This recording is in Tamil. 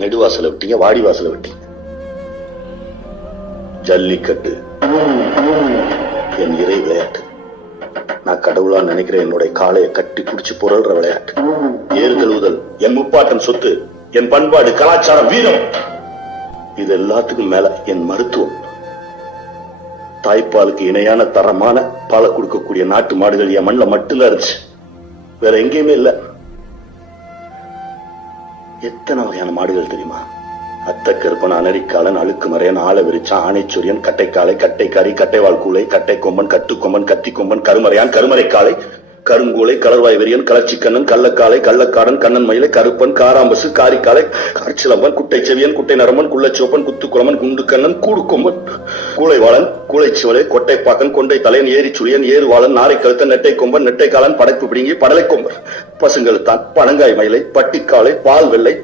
நெடுவாசல விட்டீங்க, வாடி வாசல விட்டீங்க. ஜல்லிக்கட்டு என் இறை விளையாட்டு. நான் கடவுளா நினைக்கிற என்னுடைய காளையை கட்டி பிடிச்சு புரள்ற விளையாட்டு. ஏறு கழுவுதல் என் முப்பாட்டன் சொத்து, என் பண்பாடு, கலாச்சாரம், வீரம். இது எல்லாத்துக்கும் மேல என் மருத்துவம். தாய்ப்பாலுக்கு இணையான தரமான பாலை கொடுக்கக்கூடிய நாட்டு மாடுகள் என் மண்ணில் மட்டும்தான் இருந்துச்சு, வேற எங்கேயுமே இல்ல. எத்தனை வகையான மாடுகள் தெரியுமா? அத்தக்கருப்பன், அனரிக்காலன், அழுக்கு மறையன், ஆள விரிச்சான், ஆணைச்சொரியன், கட்டைக்காலை, கட்டைக்காரி, கட்டைவால் கூலை, கட்டை கொம்பன், கட்டுக்கொம்பன், கத்தி கொம்பன், கருமறையான், கருமறைக்காலை, கருங்கூலை, கலர்வாய் வெறியன், கலச்சிக்கண்ணன், கள்ளக்காலை, கள்ளக்காடன், கண்ணன் மயிலை, கருப்பன், காராம்பசு, காரிக்காலை, காட்சிலம்பன், குட்டை செவியன், குட்டை நரம்பன், குள்ளச்சோப்பன், குத்துக்குளமன், குண்டுக்கண்ணன், கூடுக்கொம்பன், கூளைவாளன், கூளைச்சிவலை, கொட்டைப்பாக்கன், கொண்டை தலையன், ஏரி சுழியன், ஏறுவாளன், நாரை கழுத்தன், நெட்டை கொம்பன், நெட்டைக்காலன், படைப்பு பிடுங்கி, படலை கொம்பன், பசுங்கழுத்தான், பனங்காய் மயிலை, பட்டிக்காலை, பால் வெள்ளை,